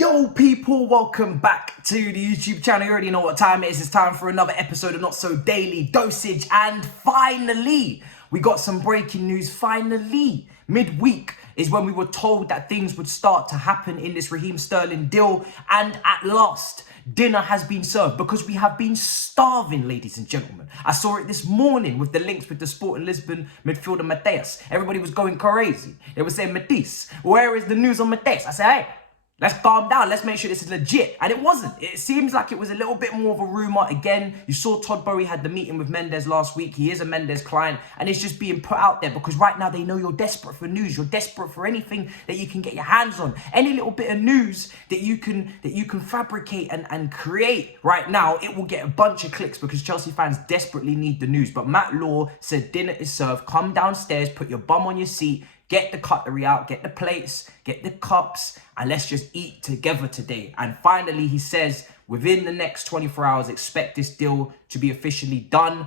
Yo people, welcome back to the YouTube channel. You already know what time it is. It's time for another episode of Not So Daily Dosage. And finally, we got some breaking news. Finally, midweek is when we were told that things would start to happen in this Raheem Sterling deal. And at last, dinner has been served because we have been starving, ladies and gentlemen. I saw it this morning with the links with the Sporting Lisbon midfielder Mateus. Everybody was going crazy. They were saying, Matisse, where is the news on Mateus? I said, hey, let's calm down. Let's make sure this is legit. And it wasn't. It seems like it was a little bit more of a rumor. Again, you saw Todd Boehly had the meeting with Mendes last week. He is a Mendes client and it's just being put out there because right now they know you're desperate for news. You're desperate for anything that you can get your hands on. Any little bit of news that you can fabricate and create right now, it will get a bunch of clicks because Chelsea fans desperately need the news. But Matt Law said dinner is served. Come downstairs, put your bum on your seat, get the cutlery out, get the plates, get the cups, and let's just eat together today. And finally, he says, within the next 24 hours, expect this deal to be officially done.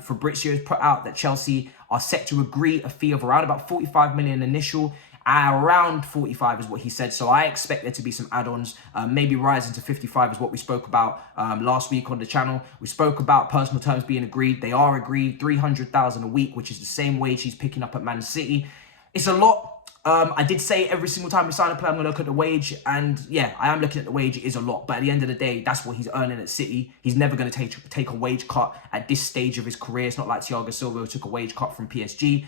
Fabrizio has put out that Chelsea are set to agree a fee of around about 45 million initial. Around 45 is what he said. So I expect there to be some add-ons, maybe rising to 55 is what we spoke about last week on the channel. We spoke about personal terms being agreed. They are agreed, 300,000 a week, which is the same wage he's picking up at Man City. It's a lot. I did say every single time we sign a player, I'm going to look at the wage. And yeah, I am looking at the wage. It is a lot. But at the end of the day, that's what he's earning at City. He's never going to take a wage cut at this stage of his career. It's not like Thiago Silva who took a wage cut from PSG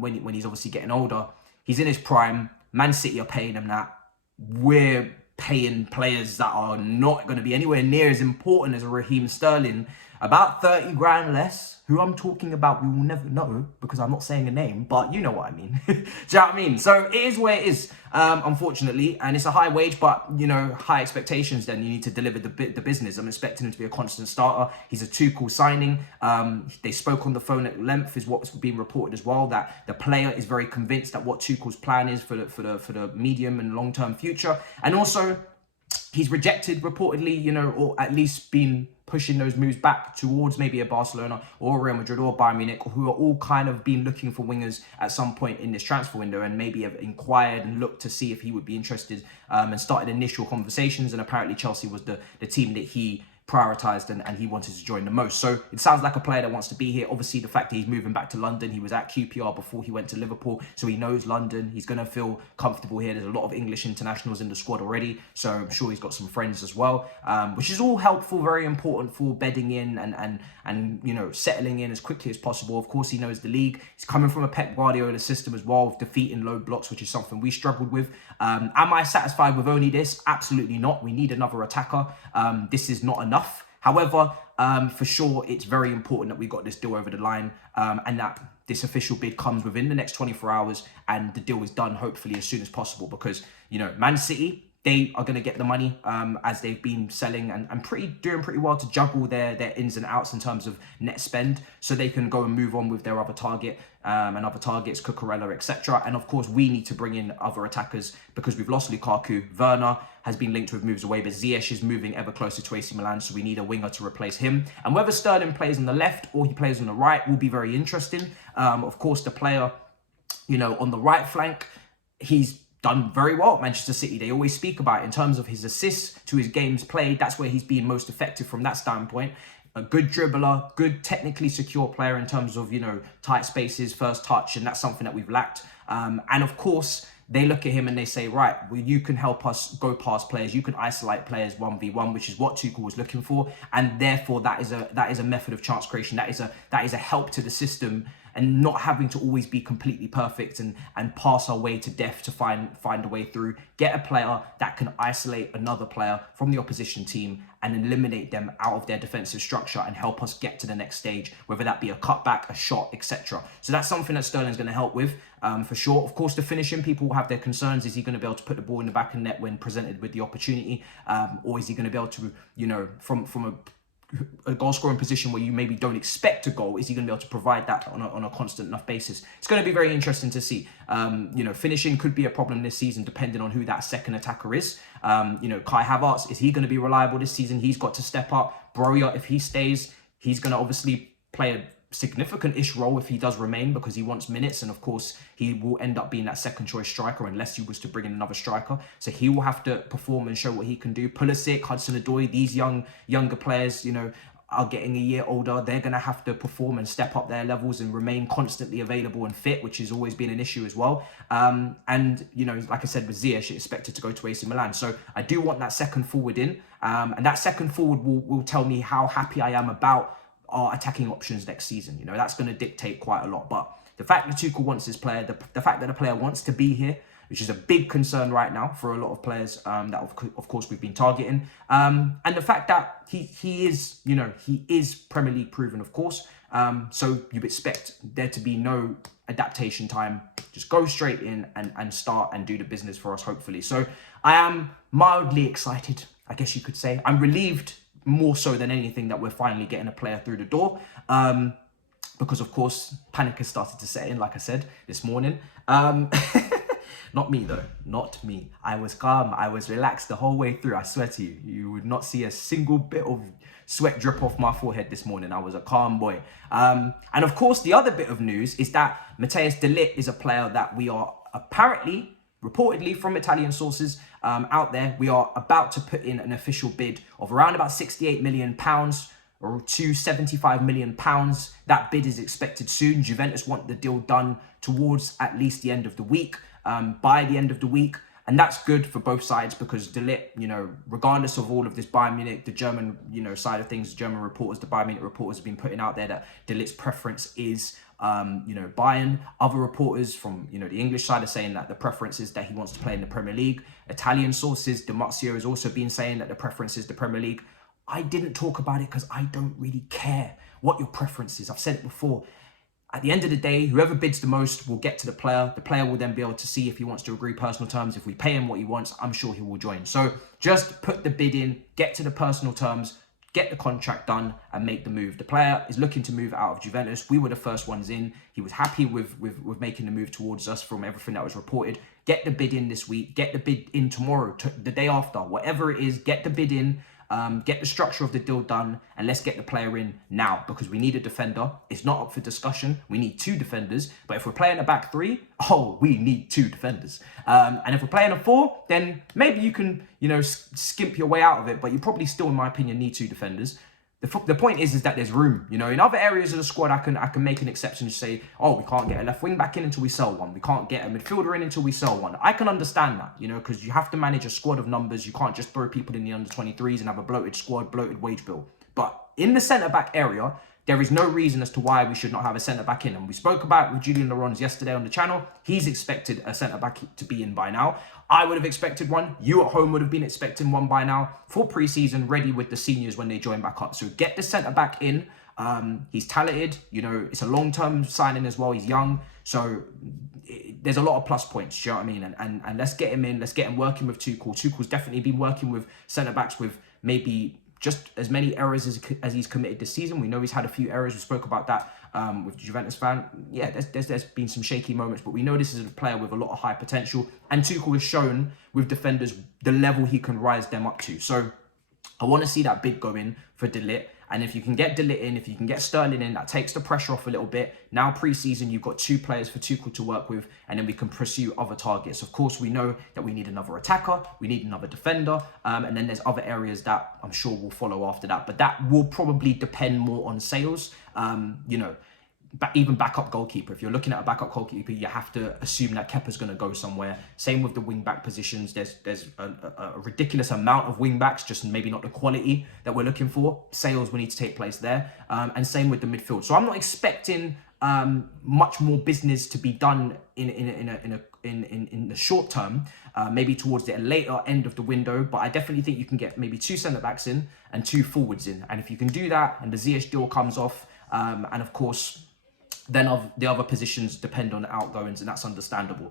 when he's obviously getting older. He's in his prime. Man City are paying him that. We're paying players that are not going to be anywhere near as important as a Raheem Sterling. About 30 grand less. Who I'm talking about, we will never know because I'm not saying a name, but you know what I mean. Do you know what I mean? So it is where it is, unfortunately, and it's a high wage, but you know, high expectations. Then you need to deliver the business. I'm expecting him to be a constant starter. He's a Tuchel signing. They spoke on the phone at length, is what's being reported as well. That the player is very convinced that what Tuchel's plan is for the medium and long term future, and also he's rejected reportedly, you know, or at least been pushing those moves back towards maybe a Barcelona or Real Madrid or Bayern Munich, who are all kind of been looking for wingers at some point in this transfer window and maybe have inquired and looked to see if he would be interested and started initial conversations. And apparently Chelsea was the team that he prioritized and he wanted to join the most. So it sounds like a player that wants to be here. Obviously, the fact that he's moving back to London, he was at QPR before he went to Liverpool, so he knows London. He's going to feel comfortable here. There's a lot of English internationals in the squad already, so I'm sure he's got some friends as well, which is all helpful, very important for bedding in and you know, settling in as quickly as possible. Of course, he knows the league. He's coming from a Pep Guardiola system as well, with defeating low blocks, which is something we struggled with. Am I satisfied with only this? Absolutely not. We need another attacker. This is not enough. However, for sure, it's very important that we got this deal over the line and that this official bid comes within the next 24 hours and the deal is done hopefully as soon as possible because, you know, Man City, they are going to get the money as they've been selling and doing pretty well to juggle their ins and outs in terms of net spend, so they can go and move on with their other target and other targets, Cucurella, etc. And of course, we need to bring in other attackers because we've lost Lukaku. Werner has been linked with moves away, but Ziyech is moving ever closer to AC Milan, so we need a winger to replace him. And whether Sterling plays on the left or he plays on the right will be very interesting. Of course, the player, you know, on the right flank, he's done very well at Manchester City. They always speak about it in terms of his assists to his games played. That's where he's been most effective from that standpoint. A good dribbler, good technically secure player in terms of, you know, tight spaces, first touch, and that's something that we've lacked. And of course, they look at him and they say, right, well, you can help us go past players. You can isolate players 1v1, which is what Tuchel was looking for. And therefore, that is a method of chance creation. That is a help to the system and not having to always be completely perfect and pass our way to death to find a way through. Get a player that can isolate another player from the opposition team and eliminate them out of their defensive structure and help us get to the next stage, whether that be a cutback, a shot, etc. So that's something that Sterling's going to help with for sure. Of course, the finishing, people will have their concerns. Is he going to be able to put the ball in the back of the net when presented with the opportunity? Or is he going to be able to, you know, from a goal scoring position where you maybe don't expect a goal, is he going to be able to provide that on a constant enough basis? It's going to be very interesting to see. You know, finishing could be a problem this season depending on who that second attacker is. You know, Kai Havertz, is he going to be reliable this season? He's got to step up. Broja, if he stays, he's going to obviously play a significant-ish role if he does remain, because he wants minutes, and of course he will end up being that second choice striker unless he was to bring in another striker. So he will have to perform and show what he can do. Pulisic, Hudson-Odoi, these younger players, you know, are getting a year older. They're going to have to perform and step up their levels and remain constantly available and fit, which has always been an issue as well. And, you know, like I said, with Ziyech, expected to go to AC Milan. So I do want that second forward in. And that second forward will tell me how happy I am about our attacking options next season. You know, that's going to dictate quite a lot. But the fact that Tuchel wants his player, the fact that the player wants to be here, which is a big concern right now for a lot of players that of course we've been targeting. And the fact that he is, you know, he is Premier League proven, of course. So you expect there to be no adaptation time. Just go straight in and start and do the business for us, hopefully. So I am mildly excited, I guess you could say. I'm relieved more so than anything that we're finally getting a player through the door. Because of course, panic has started to set in, like I said, this morning. Not me though, not me. I was calm, I was relaxed the whole way through. I swear to you, you would not see a single bit of sweat drip off my forehead this morning. I was a calm boy. And of course, the other bit of news is that Matthias de Ligt is a player that we are apparently, reportedly from Italian sources out there, we are about to put in an official bid of around about £68 million or to £75 million. That bid is expected soon. Juventus want the deal done towards at least the end of the week. By the end of the week, and that's good for both sides, because De Ligt, you know, regardless of all of this Bayern Munich, the German, you know, side of things, German reporters, the Bayern Munich reporters have been putting out there that De Ligt's preference is, you know, Bayern. Other reporters from, you know, the English side are saying that the preference is that he wants to play in the Premier League. Italian sources, Di Marzio has also been saying that the preference is the Premier League. I didn't talk about it because I don't really care what your preference is. I've said it before. At the end of the day, whoever bids the most will get to the player. The player will then be able to see if he wants to agree personal terms. If we pay him what he wants, I'm sure he will join. So just put the bid in, get to the personal terms, get the contract done and make the move. The player is looking to move out of Juventus. We were the first ones in. He was happy with making the move towards us from everything that was reported. Get the bid in this week. Get the bid in tomorrow, the day after, whatever it is, get the bid in. Get the structure of the deal done, and let's get the player in now, because we need a defender. It's not up for discussion. We need two defenders, but if we're playing a back three, we need two defenders. And if we're playing a four, then maybe you can, you know, skimp your way out of it, but you probably still, in my opinion, need two defenders. The point is that there's room. You know, in other areas of the squad, I can make an exception to say, we can't get a left wing back in until we sell one. We can't get a midfielder in until we sell one. I can understand that, you know, because you have to manage a squad of numbers. You can't just throw people in the under 23s and have a bloated squad, bloated wage bill. But in the centre back area, there is no reason as to why we should not have a centre back in. And we spoke about with Julian Laurens yesterday on the channel. He's expected a centre back to be in by now. I would have expected one. You at home would have been expecting one by now for pre-season, ready with the seniors when they join back up. So get the centre back in. He's talented. You know, it's a long-term signing as well. He's young. So there's a lot of plus points. Do you know what I mean? And let's get him in. Let's get him working with Tuchel. Tuchel's definitely been working with centre backs with maybe just as many errors as he's committed this season. We know he's had a few errors. We spoke about that with the Juventus fan. Yeah, there's been some shaky moments, but we know this is a player with a lot of high potential. And Tuchel has shown with defenders the level he can rise them up to. So I want to see that bid go in for De Ligt. And if you can get De Ligt in, if you can get Sterling in, that takes the pressure off a little bit. Now pre-season, you've got two players for Tuchel to work with, and then we can pursue other targets. Of course, we know that we need another attacker, we need another defender, and then there's other areas that I'm sure will follow after that. But that will probably depend more on sales. You know, even backup goalkeeper. If you're looking at a backup goalkeeper, you have to assume that Kepa's going to go somewhere. Same with the wing back positions. There's a ridiculous amount of wing backs, just maybe not the quality that we're looking for. Sales will need to take place there, and same with the midfield. So I'm not expecting much more business to be done in the short term. Maybe towards the later end of the window, but I definitely think you can get maybe two centre backs in and two forwards in. And if you can do that, and the Ziyech deal comes off, and of course, then the other positions depend on outgoings, and that's understandable.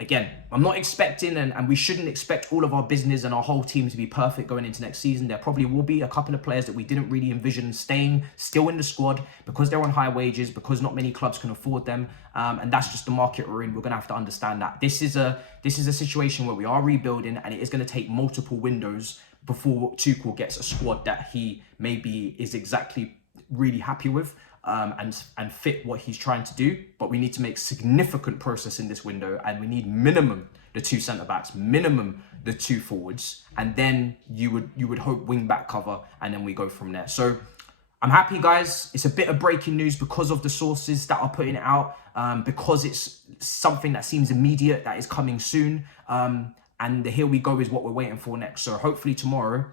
Again, I'm not expecting, and we shouldn't expect all of our business and our whole team to be perfect going into next season. There probably will be a couple of players that we didn't really envision staying still in the squad because they're on high wages, because not many clubs can afford them, and that's just the market we're in. We're going to have to understand that. This is a situation where we are rebuilding, and it is going to take multiple windows before Tuchel gets a squad that he maybe is exactly really happy with. and fit what he's trying to do. But we need to make significant progress in this window, and we need minimum the 2 centre-backs, minimum the 2 forwards, and then you would hope wing-back cover, and then we go from there. So I'm happy, guys. It's a bit of breaking news because of the sources that are putting it out, because it's something that seems immediate, that is coming soon. And the here we go is what we're waiting for next. So hopefully tomorrow,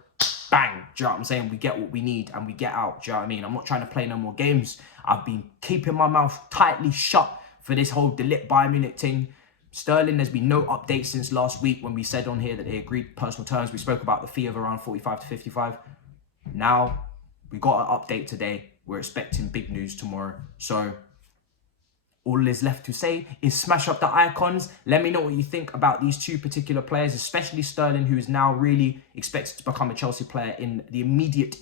bang, do you know what I'm saying? We get what we need and we get out, do you know what I mean? I'm not trying to play no more games. I've been keeping my mouth tightly shut for this whole Ligt Bayern Munich thing. Sterling, there's been no update since last week when we said on here that they agreed personal terms. We spoke about the fee of around 45 to 55. Now, we got an update today. We're expecting big news tomorrow. So all is left to say is smash up the icons. Let me know what you think about these 2 particular players, especially Sterling, who is now really expected to become a Chelsea player in the immediate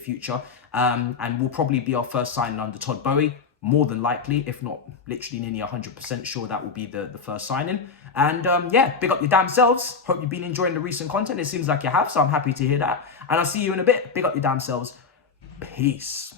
future. And will probably be our first signing under Todd Bowie, more than likely, if not literally nearly 100% sure that will be the first signing. And yeah, big up your damn selves. Hope you've been enjoying the recent content. It seems like you have, so I'm happy to hear that. And I'll see you in a bit. Big up your damn selves. Peace.